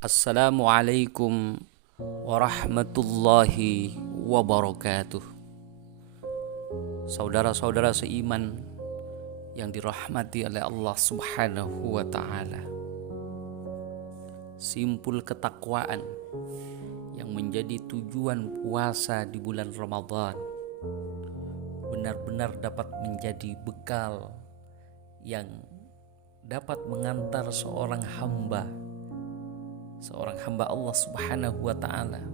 Assalamualaikum warahmatullahi wabarakatuh. Saudara-saudara seiman yang dirahmati oleh Allah Subhanahu wa taala. Simpul ketakwaan yang menjadi tujuan puasa di bulan Ramadan benar-benar dapat menjadi bekal yang dapat mengantar seorang hamba Allah Subhanahu wa taala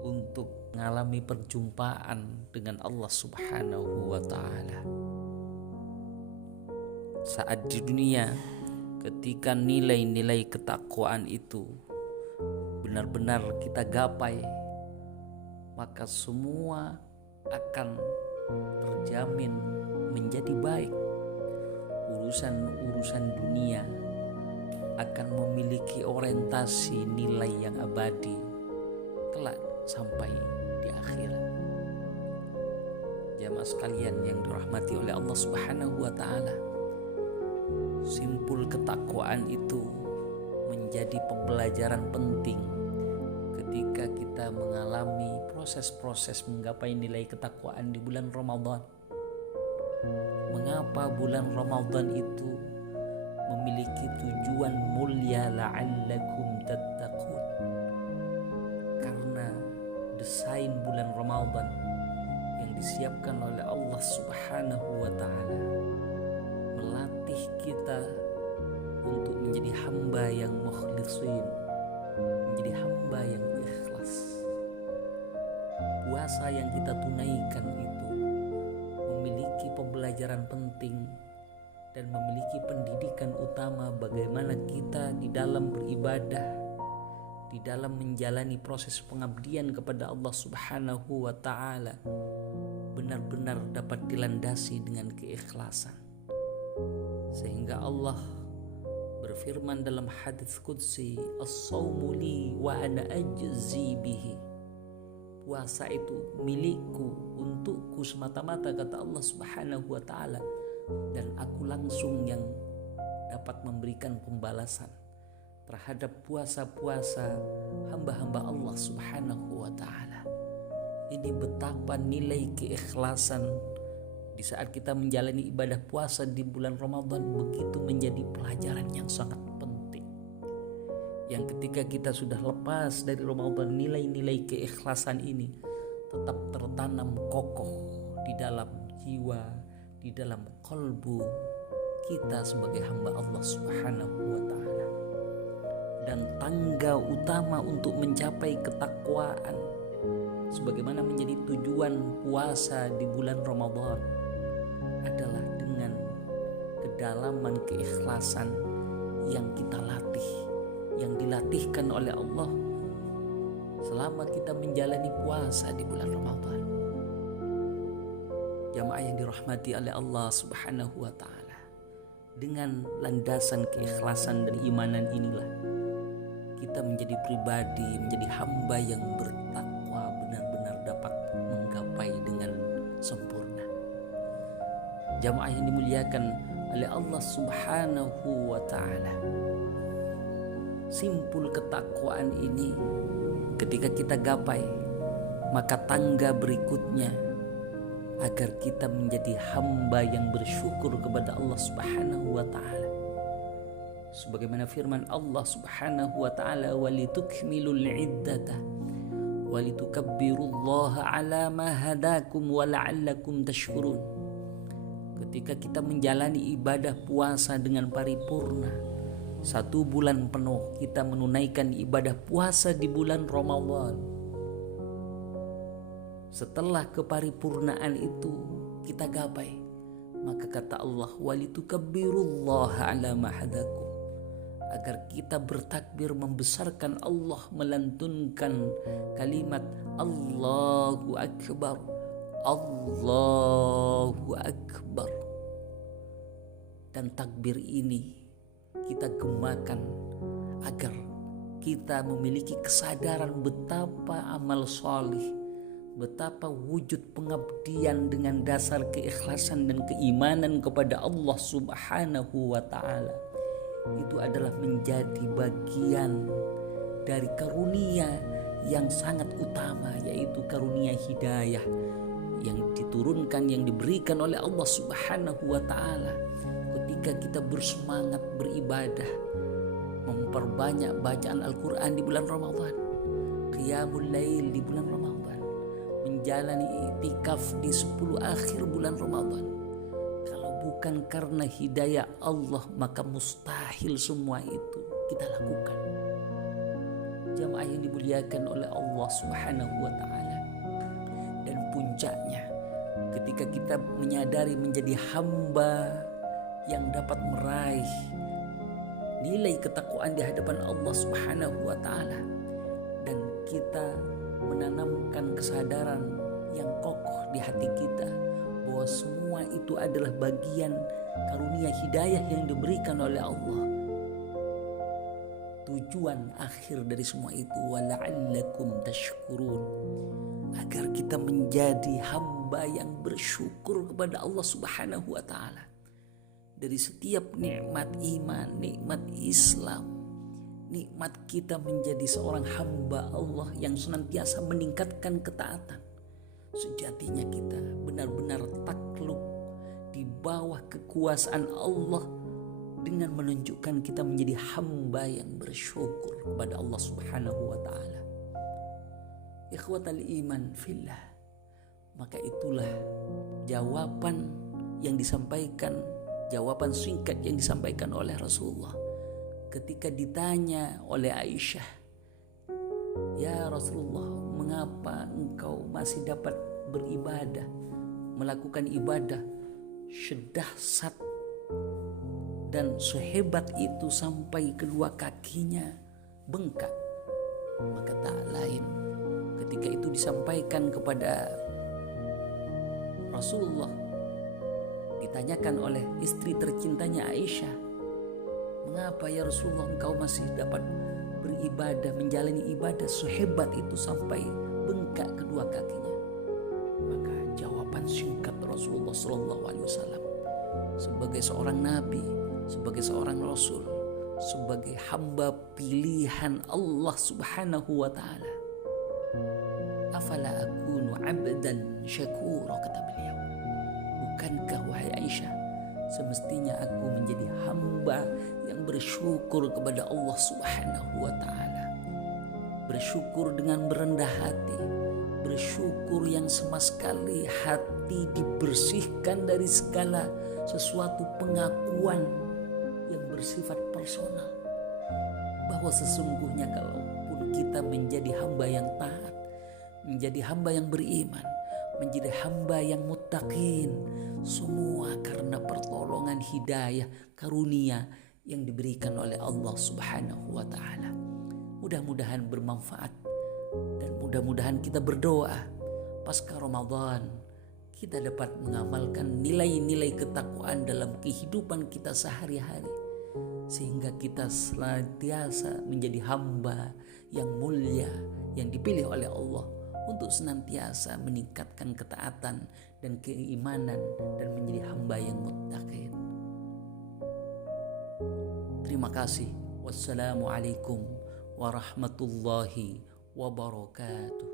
untuk mengalami perjumpaan dengan Allah Subhanahu wa taala. Saat di dunia, ketika nilai-nilai ketakwaan itu benar-benar kita gapai, maka semua akan terjamin menjadi baik. Urusan-urusan dunia akan memiliki orientasi nilai yang abadi kelak sampai di akhirat. Jamaah sekalian yang dirahmati oleh Allah Subhanahu wa taala, simpul ketakwaan itu menjadi pembelajaran penting ketika kita mengalami proses-proses menggapai nilai ketakwaan di bulan Ramadan. Mengapa bulan Ramadan itu memiliki tujuan mulia, la'allakum tattaqun? Karena desain bulan Ramadan yang disiapkan oleh Allah Subhanahu wa taala melatih kita untuk menjadi hamba yang mukhlisin, menjadi hamba yang ikhlas. Puasa yang kita tunaikan itu memiliki pembelajaran penting dan memiliki pendidikan utama bagaimana kita di dalam beribadah, di dalam menjalani proses pengabdian kepada Allah Subhanahu wa taala benar-benar dapat dilandasi dengan keikhlasan. Sehingga Allah berfirman dalam hadits qudsi, "As-shaumu li wa ana ajzi bihi." Puasa itu milikku, untukku semata-mata, kata Allah Subhanahu wa taala, dan aku langsung yang dapat memberikan pembalasan terhadap puasa-puasa hamba-hamba Allah Subhanahu wa taala. Ini betapa nilai keikhlasan di saat kita menjalani ibadah puasa di bulan Ramadan begitu menjadi pelajaran yang sangat penting. Yang ketika kita sudah lepas dari Ramadan, nilai-nilai keikhlasan ini tetap tertanam kokoh di dalam jiwa, di dalam kalbu kita sebagai hamba Allah Subhanahu wa taala. Dan tangga utama untuk mencapai ketakwaan sebagaimana menjadi tujuan puasa di bulan Ramadan adalah dengan kedalaman keikhlasan yang kita latih, yang dilatihkan oleh Allah selama kita menjalani puasa di bulan Ramadan. Jamaah yang dirahmati oleh Allah Subhanahu wa taala, dengan landasan keikhlasan dan imanan inilah kita menjadi pribadi, menjadi hamba yang bertakwa benar-benar dapat menggapai dengan sempurna. Jamaah yang dimuliakan oleh Allah Subhanahu wa taala, simpul ketakwaan ini ketika kita gapai, maka tangga berikutnya agar kita menjadi hamba yang bersyukur kepada Allah Subhanahu wa taala. Sebagaimana firman Allah Subhanahu wa taala, "Walitukmilul iddata walitukabbirullaha ala ma hadakum wa la'allakum tashkurun." Ketika kita menjalani ibadah puasa dengan paripurna, 1 bulan penuh kita menunaikan ibadah puasa di bulan Ramadan. Setelah keparipurnaan itu kita gapai, maka kata Allah, "Walitukabbirullaha ala ma hadakum." Agar kita bertakbir membesarkan Allah, melantunkan kalimat Allahu Akbar, Allahu Akbar. Dan takbir ini kita gemakan agar kita memiliki kesadaran betapa amal solih, betapa wujud pengabdian dengan dasar keikhlasan dan keimanan kepada Allah Subhanahu wa ta'ala itu adalah menjadi bagian dari karunia yang sangat utama, yaitu karunia hidayah yang diturunkan, yang diberikan oleh Allah Subhanahu wa ta'ala ketika kita bersemangat beribadah, memperbanyak bacaan Al-Quran di bulan Ramadan, qiyamul lail di bulan Ramadan, menjalani i'tikaf di 10 akhir bulan Ramadan. Kalau bukan karena hidayah Allah, maka mustahil semua itu kita lakukan. Jamaah yang dimuliakan oleh Allah Subhanahu wa ta'ala. Dan puncaknya ketika kita menyadari menjadi hamba yang dapat meraih nilai ketakwaan di hadapan Allah Subhanahu wa ta'ala, dan kita menanamkan kesadaran yang kokoh di hati kita bahwa semua itu adalah bagian karunia hidayah yang diberikan oleh Allah. Tujuan akhir dari semua itu wala'allakum tashkurun, agar kita menjadi hamba yang bersyukur kepada Allah Subhanahu wa ta'ala dari setiap nikmat iman, nikmat Islam, nikmat kita menjadi seorang hamba Allah yang senantiasa meningkatkan ketaatan. Sejatinya kita benar-benar takluk di bawah kekuasaan Allah dengan menunjukkan kita menjadi hamba yang bersyukur kepada Allah Subhanahu wa ta'ala. Ikhwatal iman fillah, maka itulah jawaban yang disampaikan, jawaban singkat yang disampaikan oleh Rasulullah ketika ditanya oleh Aisyah, "Ya Rasulullah, mengapa engkau masih dapat beribadah, melakukan ibadah sedahsyat dan sehebat itu sampai kedua kakinya bengkak?" Maka tak lain, ketika itu disampaikan kepada Rasulullah, ditanyakan oleh istri tercintanya Aisyah, "Mengapa ya Rasulullah engkau masih dapat beribadah, menjalani ibadah sehebat itu sampai bengkak kedua kakinya?" Maka jawaban singkat Rasulullah SAW sebagai seorang nabi, sebagai seorang rasul, sebagai hamba pilihan Allah Subhanahu wa ta'ala, "Afala akunu abdan syakura," kata beliau. "Bukankah wahai Aisyah, semestinya aku menjadi hamba yang bersyukur kepada Allah Subhanahu wa ta'ala, bersyukur dengan berendah hati, bersyukur yang sama sekali hati dibersihkan dari segala sesuatu pengakuan yang bersifat personal, bahwa sesungguhnya kalaupun kita menjadi hamba yang taat, menjadi hamba yang beriman, menjadi hamba yang muttaqin, semua karena pertolongan hidayah karunia yang diberikan oleh Allah Subhanahu wa ta'ala." Mudah-mudahan bermanfaat, dan mudah-mudahan kita berdoa pasca Ramadan kita dapat mengamalkan nilai-nilai ketakwaan dalam kehidupan kita sehari-hari, sehingga kita senantiasa menjadi hamba yang mulia yang dipilih oleh Allah untuk senantiasa meningkatkan ketaatan dan keimanan dan menjadi hamba yang muttaqin. Terima kasih. Wassalamualaikum warahmatullahi wabarakatuh.